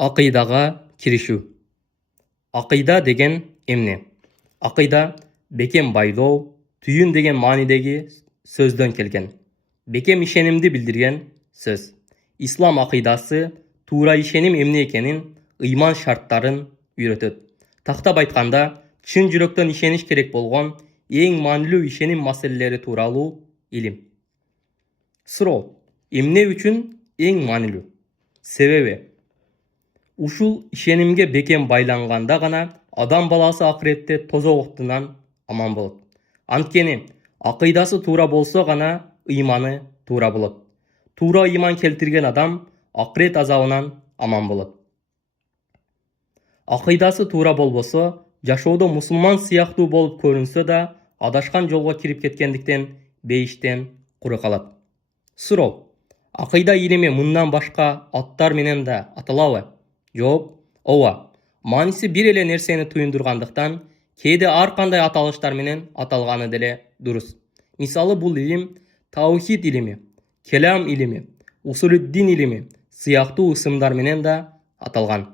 Акыйдага киришүү. Акыйда деген эмне? Акыйда бекем байлоо, түйүн деген маанидеги сөздөн келген. Бекем ишенимди билдирген сөз. Ислам акыйдасы туура ишеним эмне экенин, ыйман шарттарын үйрөтөт. Тактап айтканда, чын жүрөктөн ишениш керек болгон эң маанилүү ишеним маселелери тууралуу илим. Суроо: эмне үчүн эң маанилүү? Себеби ушул ишенимге бекем байланганда гана адам баласы акыретте тозок октунан аман болот. Анткени акыйдасы туура болсо гана ыйманы туура болот. Туура ыйман келтирген адам акырет азабынан аман болот. Акыйдасы туура болбосо, жашоодо мусулман сыяктуу болуп көрүнсө да, адашкан жолго кирип кеткендиктен бейиштен куру калат. Суроо: акыйда илими мындан башка аттар менен да аталабы? Жооп: ооба. Мааниси бир эле нерсени туюндургандыктан кээде ар кандай аталыштар менен аталганы деле дурус. Мисалы, бул илим таухид илими, келам илими, усулуддин илими сыяктуу ысымдар менен да аталган.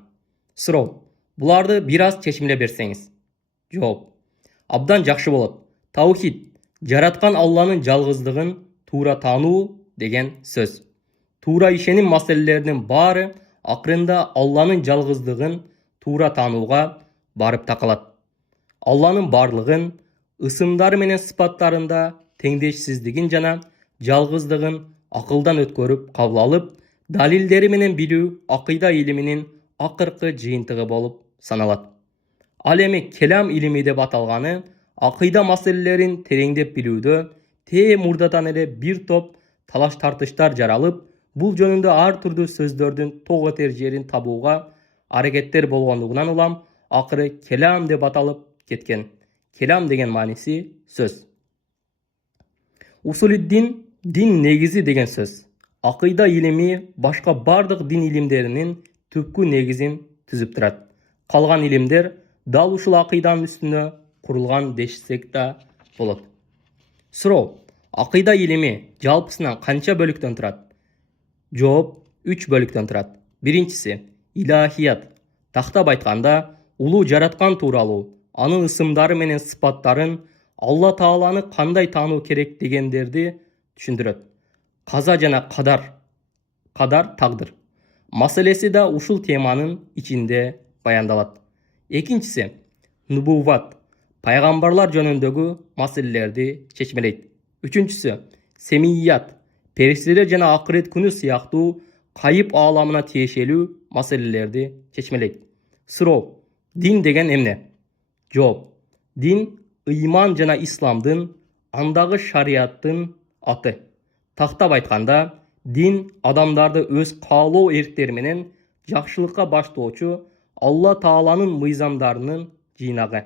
Суроо: буларды бир аз чечимле берсеңиз? Жооп: абдан жакшы болот. Таухид жараткан Алланын жалгыздыгын туура таануу деген сөз. Туура ишеним маселелеринин баары акырында Алланын жалгыздыгын туура таанууга барып такалат. Алланын барлыгын, ысымдары менен сыпаттарында теңдешсиздигин жана жалгыздыгын акылдан өткөрүп кабыл алып, далилдери менен билүү акыйда илиминин акыркы жыйынтыгы болуп саналат. Ал эми келам илими деп аталганы акыйда маселелерин тереңдеп билүүдө тээ мурдадан эле бир топ талаш тартыштар жаралып, бул жөнүндө ар түрдүү сөздөрдүн ток этер жерин табууга аракеттер болгондугунан улам акыры келам деп аталып кеткен. Келам деген мааниси сөз. Усулуддин дин негизи деген сөз. Акыйда илими башка бардык дин илимдеринин түпкү негизин түзүп турат. Калган илимдер дал ушул акыйданын үстүнө курулган дешсек да болот. Суроо: акыйда илими жалпысынан канча бөлүктөн турат? Жооп: 3 бөлүктөн турат. Биринчиси илахият. Тактап айтканда, улуу жараткан тууралуу, анын ысымдары менен сыпаттарын, Алла Тааланы кандай таануу керек дегендерди түшүндүрөт. Каза жана кадар тагдыр маселеси да ушул теманын ичинде баяндалат. Экинчиси нубувват. Пайгамбарлар жөнүндөгү маселелерди чечмелейт. Үчүнчүсү семият. Периштелер жана акырет күнү сыяктуу кайып ааламына тиешелүү маселелерди чечмелейт. Суроо: дин деген эмне? Жооп: дин ыйман жана исламдын, андагы шарияттын аты. Тактап айтканда, дин адамдарды өз каалоо эрктери менен жакшылыкка баштоочу Алла Тааланын мыйзамдарынын жыйнагы.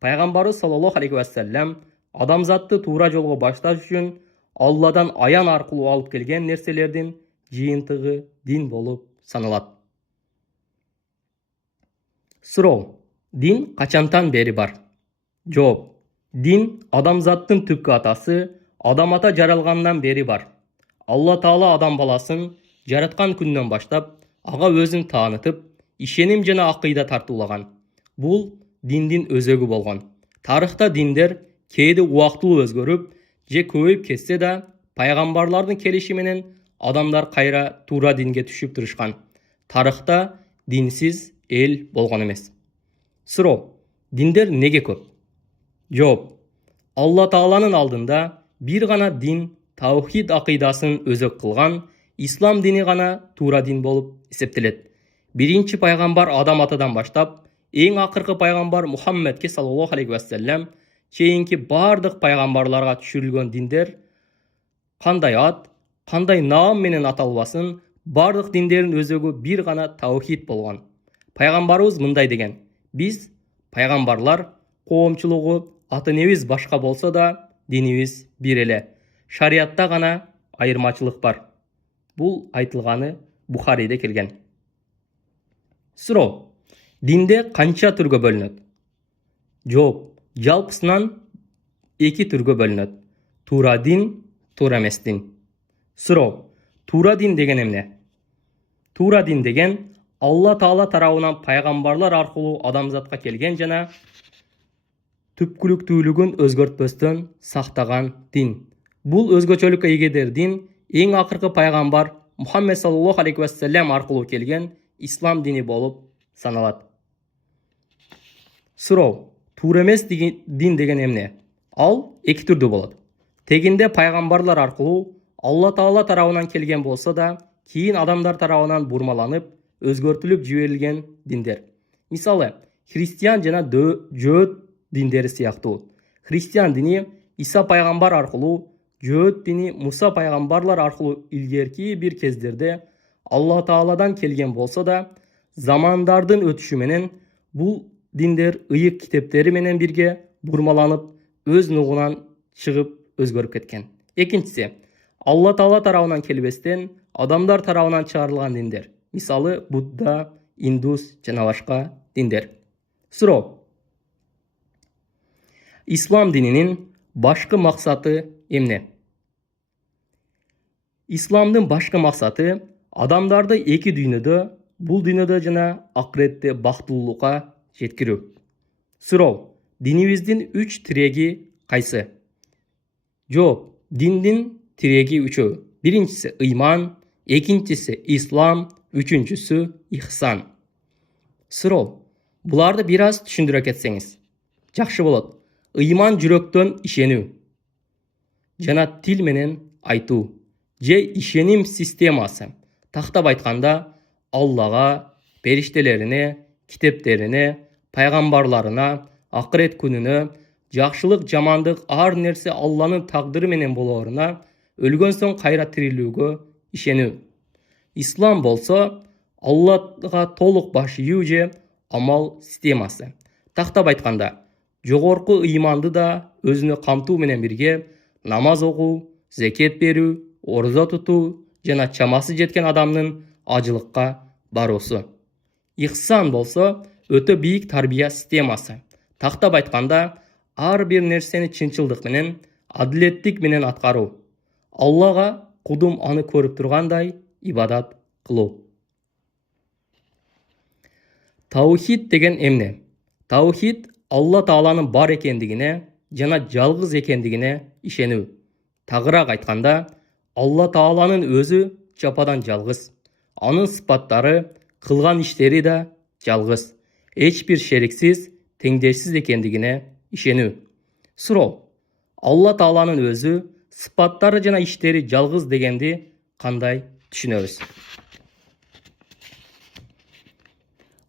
Пайгамбарыбыз саллаллаху алейхи вассалам адамзатты туура жолго башташ үчүн Алладан аян аркылуу алып келген нерселердин жыйынтыгы дин болуп саналат. Суроо: дин качантан бери бар? Жооп: дин адамзаттын түпкү атасы, адам ата жаралгандан бери бар. Алла Таала адам баласын жараткан күндөн баштап ага өзүн таанытып, ишеним жана акыйда тартуулаган. Бул диндин өзөгү болгон. Тарыхта диндер кээде убактылуу өзгөрүп же көбөйүп кетсе да, пайгамбарлардын келиши менен адамдар кайра туура динге түшүп турушкан. Тарыхта динсиз эл болгон эмес. Суроо: диндер неге көп? Жооп: Алла Тааланын алдында бир гана дин, таухид акыйдасын өзөк кылган ислам дини гана туура дин болуп эсептелет. Биринчи пайгамбар Адам атадан баштап, эң акыркы пайгамбар Мухаммедке саллаллаху алейхи вассалам чейинки бардык пайгамбарларга түшүрүлгөн диндер кандай ат, кандай наам менен аталбасын, бардык диндердин өзөгү бир гана таухид болгон. Пайгамбарыбыз мындай деген: биз пайгамбарлар коомчулугу аты-энебиз башка болсо да, динибиз бир эле. Шариятта гана айырмачылык бар. Бул айтылганы Бухариде келген. Суроо: динде канча түргө бөлүнөт? Жооп: жалпысынан 2 түргө бөлүнөт. Туура дин, туура эмес дин. Суроо: туура дин деген эмне? Туура дин деген Алла Таала тарабынан пайгамбарлар аркылуу адамзатка келген жана түпкүлүктүүлүгүн өзгөртпөстөн сактаган дин. Бул өзгөчөлүккө эгедер дин эң акыркы пайгамбар Мухаммед саллаллаху алейхи вассалам аркылуу келген ислам дини болуп саналат. Суроо: туура эмес дин деген эмне? Ал эки түрдүү болот. Тегинде пайгамбарлар аркылуу Алла Таала тарабынан келген болсо да, кийин адамдар тарабынан бурмаланып, өзгөртүлүп жиберилген диндер. Мисалы, христиан жана жөөт диндери сыяктуу. Христиан дини Иса пайгамбар аркылуу, жөөт дини Муса пайгамбарлар аркылуу илгерки бир кездерде Алла Тааладан келген болсо да, замандардын өтүшү менен бул диндер ыйык китептери менен бирге бурмаланып, өз нугунан чыгып өзгөрүп кеткен. Экинчиси, Алла Таала тарабынан келбестен адамдар тарабынан чыгарылган диндер. Мисалы, Будда, Индус жана башка диндер. Суроо: ислам дининин башкы максаты эмне? Исламдын башкы максаты адамдарды эки дүйнөдө, бул дүйнөдө жана акыретте бактылуулукка жеткирүү. Суроо: динибиздин 3 тиреги кайсы? Жооп: диндин тиреги 3. Биринчиси ыйман, экинчиси ислам, үчүнчүсү ихсан. Суроо: буларды бир аз түшүндүрө кетсеңиз жакшы болот. Ыйман жүрөктөн ишенүү жана тил менен айтуу же ишеним системасы. Тактап айтканда, Аллага, периштелерине, китептерине, пайгамбарларына, акырет күнүнө, жакшылык, жамандык, ар нерсе Алланын тагдыры менен болооруна, өлгөн соң кайра тирилүүгө ишенүү. Ислам болсо Аллага толук баш ийүү же амал системасы. Тактап айтканда, жогорку ыйманды да өзүнө камтуу менен бирге намаз окуу, зекет берүү, орозо тутуу жана чамасы жеткен адамдын ажылыкка баруусу. Ихсан болсо өтө бийик тарбия системасы. Тактап айтканда, ар бир нерсени чынчылдык менен, адилеттик менен аткаруу. Аллага кудум аны көрүп тургандай ибадат кылуу. Таухид деген эмне? Таухид Алла Тааланын бар экендигине жана жалгыз экендигине ишенүү. Тагыраак айтканда, Алла Тааланын өзү жападан жалгыз. Анын сыпаттары, кылган иштери да жалгыз. Эч бир шериксиз, теңдешсиз экендигине ишенүү. Суроо: Алла Тааланын өзү, сыпаттары жана иштери жалгыз дегенди кандай түшүнөбүз?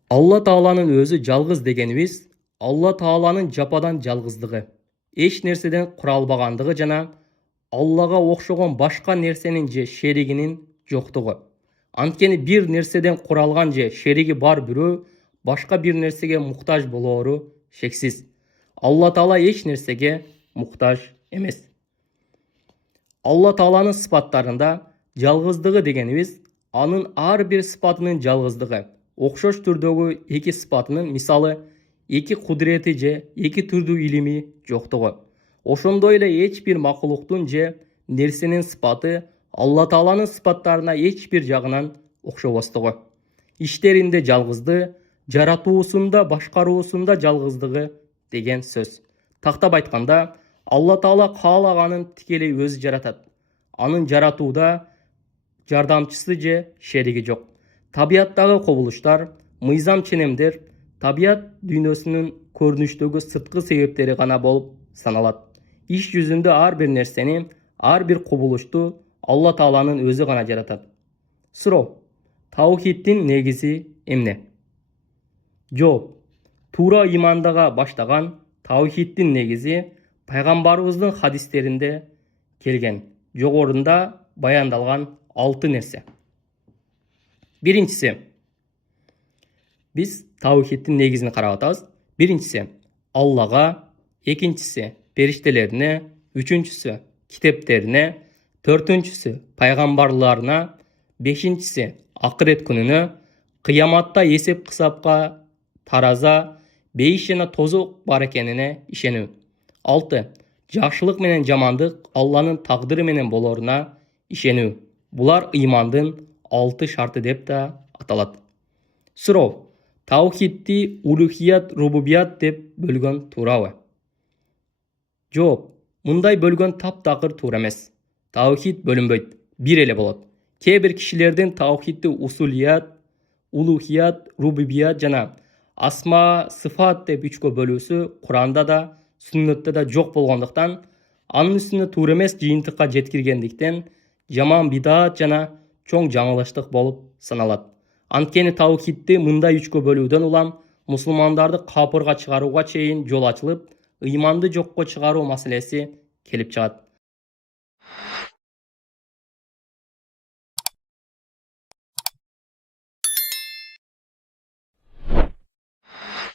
Алла Тааланын өзү жалгыз дегенибиз, Алла Тааланын жападан жалгыздыгы, эч нерседен куралбагандыгы жана Аллага окшогон башка нерсенин же шеригинин жоктугу. Анткени бир нерседен куралган же шериги бар бирөө башка бир нерсеге муктаж болоору шексиз. Алла Таала эч нерсеге муктаж эмес. Алла Тааланын сыпаттарында жалгыздыгы дегенибиз, анын ар бир сыпатынын жалгыздыгы, окшош түрдөгү эки сыпатынын, мисалы, эки кудурети же эки түрдүү илими жоктугу. Ошондой эле эч бир макулуктун же нерсенин сыпаты Алла Тааланын сыпаттарына эч бир жагынан окшобостугу. Иштеринде жалгызды, жаратуусунда, башкаруусунда жалгыздыгы деген сөз. Тактап айтканда, Алла Таала каалаганын тикелей өзү жаратат. Анын жаратууда жардамчысы же шериги жок. Табияттагы кубулуштар, мыйзам ченемдер табият дүйнөсүнүн көрүнүштөгү сырткы себептери гана болуп саналат. Иш жүзүндө ар бир нерсени, ар бир кубулушту Алла Тааланын өзү гана жаратат. Суроо: таухиддин негизи эмне? Жооп: туура ыймандага баштаган таухиддин негизи пайгамбарыбыздын хадистеринде келген, жогоруда баяндалган 6 нерсе. Биринчиси, биз таухиддин негизин карап атабыз. Биринчиси Аллага, экинчиси периштелерине, үчүнчүсү китептерине, төртүнчүсү пайгамбарларына, бешинчиси акырет күнүнө, кыяматта эсеп кысапка, тараза, бейиш жана тозок бар экенине ишенүү. 6. Жакшылык менен жамандык Алланын тагдыры менен болоруна ишенүү. Булар ыймандын 6 шарты деп да аталат. Суроо: таухидти улухият, рубубият деп бөлгөн туурабы? Жооп: мындай бөлгөн таптакыр туура эмес. Таухид бөлүнбөйт, бир эле болот. Кээ бир кишилердин таухидти усулият, улухият, рубубият жана асма сыфат деп үчкө бөлүүсү Куранда да, Сүннөттө да жок болгондуктан, анын үстүнө туура эмес жыйынтыкка жеткиргендиктен жаман бидаат жана чоң жаңылыштык болуп саналат. Анткени таухидти мындай үчкө бөлүүдөн улам мусулмандарды капырга чыгарууга чейин жол ачылып, ыйманды жокко чыгаруу маселеси келип чыгат.